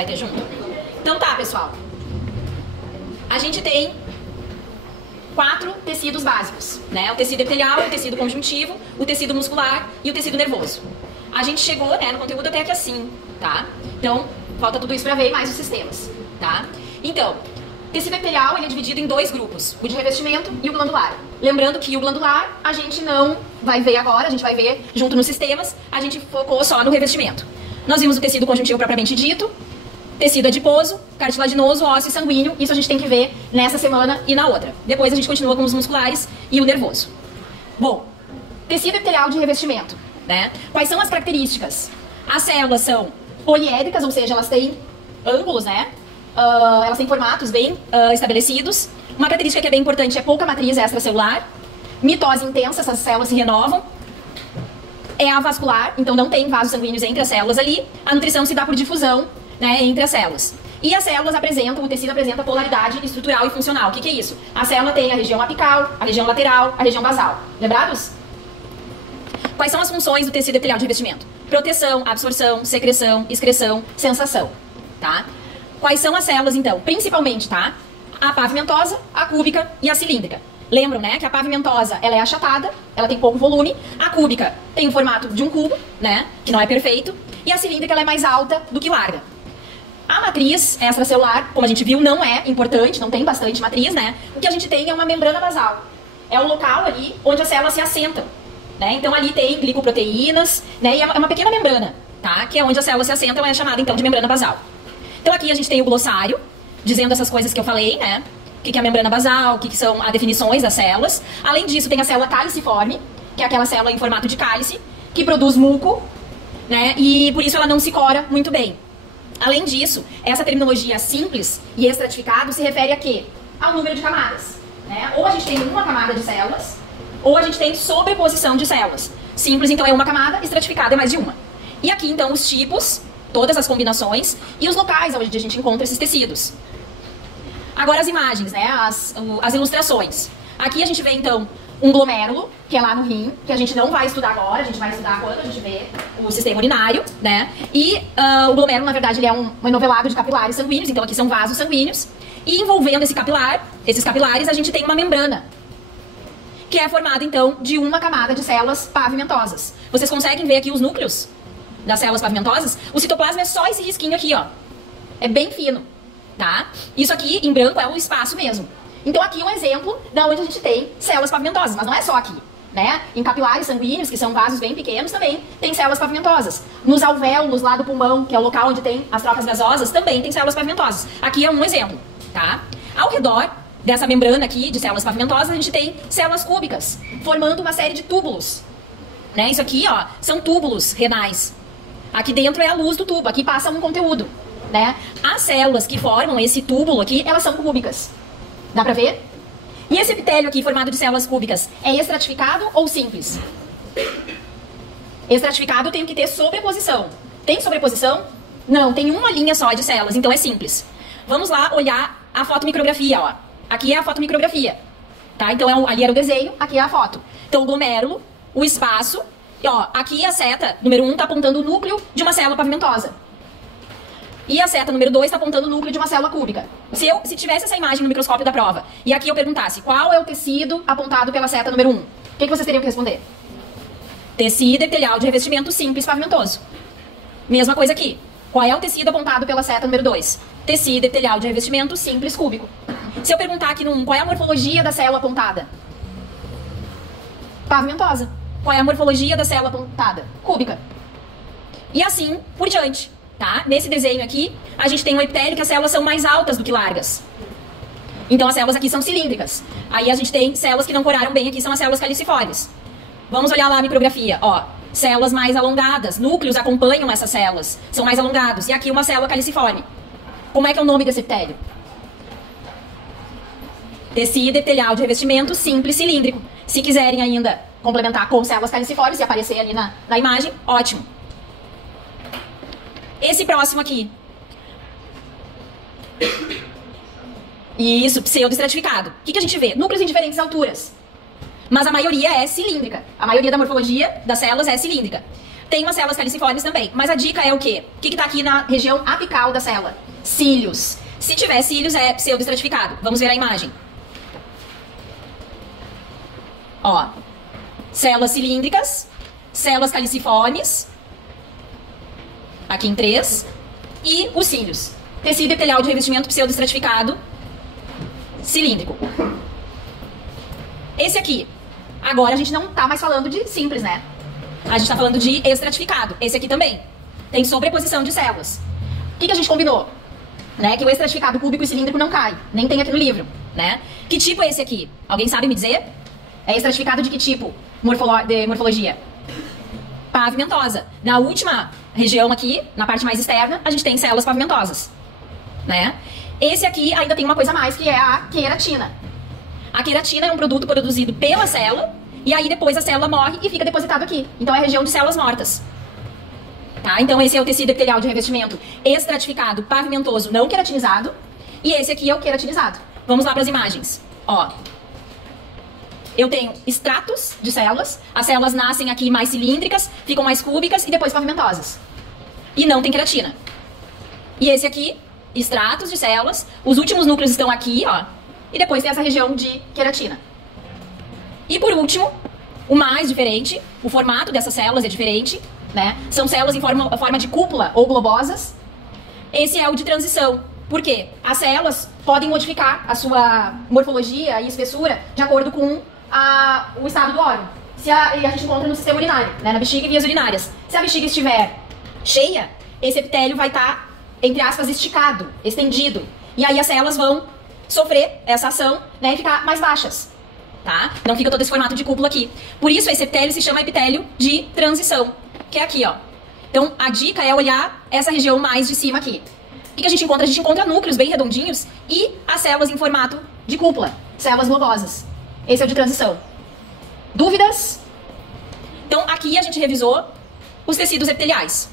Vai ter junto? Então tá, pessoal. A gente tem 4 tecidos básicos, né? O tecido epitelial, o tecido conjuntivo, o tecido muscular e o tecido nervoso. A gente chegou, né, no conteúdo até aqui assim, tá? Então, falta tudo isso pra ver mais os sistemas, tá? Então, o tecido epitelial ele é dividido em 2 grupos, o de revestimento e o glandular. Lembrando que o glandular a gente não vai ver agora, a gente vai ver junto nos sistemas, a gente focou só no revestimento. Nós vimos o tecido conjuntivo propriamente dito, tecido adiposo, cartilaginoso, ósseo e sanguíneo. Isso a gente tem que ver nessa semana e na outra. Depois a gente continua com os musculares e o nervoso. Bom, tecido epitelial de revestimento, né? Quais são as características? As células são poliédricas, ou seja, elas têm ângulos, né? Elas têm formatos bem estabelecidos. Uma característica que é bem importante é pouca matriz extracelular. Mitose intensa, essas células se renovam. É avascular, então não tem vasos sanguíneos entre as células ali. A nutrição se dá por difusão, né, entre as células. E as células apresentam, o tecido apresenta polaridade estrutural e funcional. O que é isso? A célula tem a região apical, a região lateral, a região basal. Lembrados? Quais são as funções do tecido epitelial de revestimento? Proteção, absorção, secreção, excreção, sensação, tá? Quais são as células, então? Principalmente, tá? A pavimentosa, a cúbica e a cilíndrica. Lembram, né, que a pavimentosa, ela é achatada, ela tem pouco volume. A cúbica tem o formato de um cubo, né, que não é perfeito. E a cilíndrica, ela é mais alta do que larga. A matriz extracelular, como a gente viu, não é importante, não tem bastante matriz, né? O que a gente tem é uma membrana basal. É o local ali onde as células se assentam, né? Então ali tem glicoproteínas, né? E é uma pequena membrana, tá? Que é onde as células se assentam, é chamada então de membrana basal. Então aqui a gente tem o glossário, dizendo essas coisas que eu falei, né? O que é a membrana basal, o que são as definições das células. Além disso, tem a célula caliciforme, que é aquela célula em formato de cálice, que produz muco, né? E por isso ela não se cora muito bem. Além disso, essa terminologia simples e estratificado se refere a quê? Ao número de camadas, né? Ou a gente tem uma camada de células, ou a gente tem sobreposição de células. Simples, então, é uma camada, estratificado é mais de uma. E aqui, então, os tipos, todas as combinações e os locais onde a gente encontra esses tecidos. Agora as imagens, né? As ilustrações. Aqui a gente vê, então, um glomérulo, que é lá no rim, que a gente não vai estudar agora, a gente vai estudar quando a gente vê o sistema urinário, né? E o glomérulo, na verdade, ele é um enovelado de capilares sanguíneos, então aqui são vasos sanguíneos. E envolvendo esses capilares, a gente tem uma membrana, que é formada, então, de uma camada de células pavimentosas. Vocês conseguem ver aqui os núcleos das células pavimentosas? O citoplasma é só esse risquinho aqui, ó. É bem fino, tá? Isso aqui, em branco, é o espaço mesmo. Então aqui um exemplo de onde a gente tem células pavimentosas, mas não é só aqui, né? Em capilares sanguíneos, que são vasos bem pequenos, também tem células pavimentosas. Nos alvéolos lá do pulmão, que é o local onde tem as trocas gasosas, também tem células pavimentosas. Aqui é um exemplo, tá? Ao redor dessa membrana aqui de células pavimentosas, a gente tem células cúbicas, formando uma série de túbulos, né? Isso aqui, ó, são túbulos renais. Aqui dentro é a luz do tubo, aqui passa um conteúdo, né? As células que formam esse túbulo aqui, elas são cúbicas. Dá pra ver? E esse epitélio aqui, formado de células cúbicas, é estratificado ou simples? Estratificado tem que ter sobreposição. Tem sobreposição? Não, tem uma linha só de células, então é simples. Vamos lá olhar a fotomicrografia, ó. Aqui é a fotomicrografia, tá? Então ali era o desenho, aqui é a foto. Então o glomérulo, o espaço, e ó, aqui a seta número 1 tá apontando o núcleo de uma célula pavimentosa. E a seta número 2 está apontando o núcleo de uma célula cúbica. Se tivesse essa imagem no microscópio da prova, e aqui eu perguntasse qual é o tecido apontado pela seta número 1, o que vocês teriam que responder? Tecido epitelial de revestimento simples pavimentoso. Mesma coisa aqui. Qual é o tecido apontado pela seta número 2? Tecido epitelial de revestimento simples cúbico. Se eu perguntar aqui no 1, qual é a morfologia da célula apontada? Pavimentosa. Qual é a morfologia da célula apontada? Cúbica. E assim por diante. Tá? Nesse desenho aqui, a gente tem um epitélio que as células são mais altas do que largas. Então as células aqui são cilíndricas. Aí a gente tem células que não coraram bem, aqui são as células caliciformes. Vamos olhar lá a micrografia. Ó, células mais alongadas, núcleos acompanham essas células, são mais alongados. E aqui uma célula caliciforme. Como é que é o nome desse epitélio? Tecido epitelial de revestimento simples cilíndrico. Se quiserem ainda complementar com células caliciformes e aparecer ali na imagem, ótimo. Esse próximo aqui. Isso, pseudoestratificado. O que a gente vê? Núcleos em diferentes alturas. Mas a maioria é cilíndrica. A maioria da morfologia das células é cilíndrica. Tem umas células caliciformes também, mas a dica é o quê? O que tá aqui na região apical da célula? Cílios. Se tiver cílios, é pseudoestratificado. Vamos ver a imagem. Ó, células cilíndricas, células caliciformes, aqui em 3, e os cílios. Tecido epitelial de revestimento pseudoestratificado, cilíndrico. Esse aqui, agora a gente não tá mais falando de simples, né? A gente tá falando de estratificado. Esse aqui também. Tem sobreposição de células. O que a gente combinou? Né? Que o estratificado cúbico e cilíndrico não cai. Nem tem aqui no livro, né? Que tipo é esse aqui? Alguém sabe me dizer? É estratificado de que tipo de morfologia? Pavimentosa. Na última região aqui, na parte mais externa, a gente tem células pavimentosas, né? Esse aqui ainda tem uma coisa a mais, que é a queratina. A queratina é um produto produzido pela célula, e aí depois a célula morre e fica depositado aqui. Então é a região de células mortas. Tá? Então esse é o tecido epitelial de revestimento estratificado, pavimentoso, não queratinizado. E esse aqui é o queratinizado. Vamos lá para as imagens. Ó, eu tenho estratos de células. As células nascem aqui mais cilíndricas, ficam mais cúbicas e depois pavimentosas. E não tem queratina. E esse aqui, estratos de células. Os últimos núcleos estão aqui, ó. E depois tem essa região de queratina. E por último, o mais diferente, o formato dessas células é diferente, né? São células em forma de cúpula ou globosas. Esse é o de transição. Por quê? As células podem modificar a sua morfologia e espessura de acordo com o estado do órgão. E a gente encontra no sistema urinário, né? Na bexiga e vias urinárias. Se a bexiga estiver cheia, esse epitélio vai estar, entre aspas, esticado, estendido. E aí as células vão sofrer essa ação, né, e ficar mais baixas. Tá? Não fica todo esse formato de cúpula aqui. Por isso esse epitélio se chama epitélio de transição, que é aqui, ó. Então a dica é olhar essa região mais de cima aqui. O que a gente encontra? A gente encontra núcleos bem redondinhos e as células em formato de cúpula, células globosas. Esse é o de transição. Dúvidas? Então aqui a gente revisou os tecidos epiteliais.